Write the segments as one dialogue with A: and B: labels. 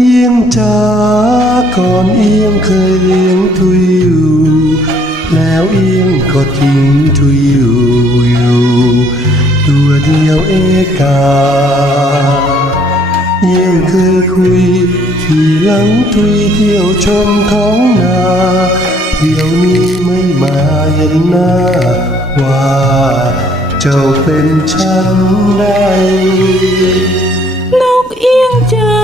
A: อียงจาก่อนเอียงเคยเลี้ยงทุยอยู่แล้วเอียงก็ทิ้งทุยอยู่อยู่ตัวเดียวเอกาเอียงเคยคุยขี่หลังทุยเที่ยวชมท้องนาเดี๋ยวนี้ไม่มาเห็นหน้าว่าเจ้าเป็นฉันใด
B: นกเอียงจา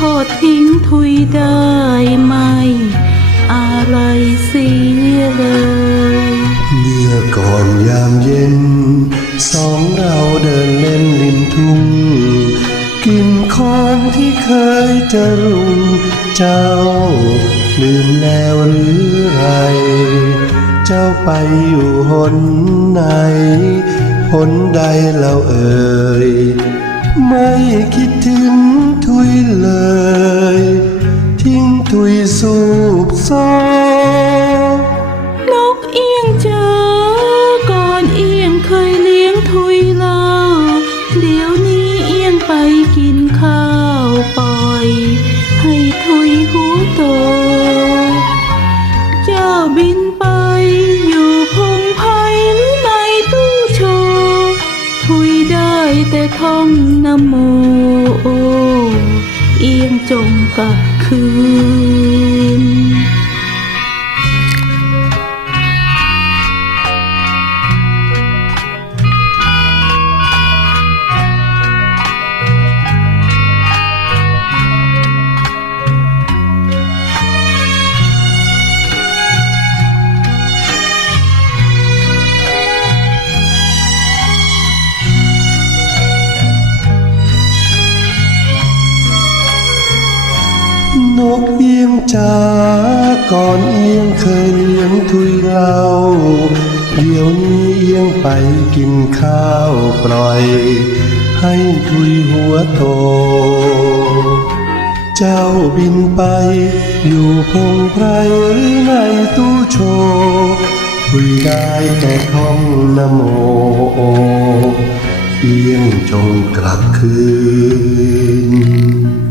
B: ทอดทิ้งทุยได้ไหม อะไรเสียเลย
A: เมื่อก่อนยามเย็น สองเราเดินเล่นริมทุ่งกินคอนที่เคยจะรุงเจ้า ลืมแล้วหรือไร เจ้าไปอยู่หนไหนหนใดเราเอ่ยไม่คิดถึงทุยเลย
B: ไปกินข้าวปล่อย ให้ทุยหัวโต เจ้าบินไปอยู่พงไพหรือในตู้โชว์ทุยได้แต่ท่องนโมเอียงจงกลับคืน
A: กเอียงจาก่อนเอียงเคยเลี้ยงทุยเราเดี๋ยวนี้เอียงไปกินข้าวปล่อย ให้ทุยหัวโต เจ้าบินไป อยู่พงไพรหรือในตู้โชว์คุยได้แต่ท่องนโมเอียงจงกลับคืน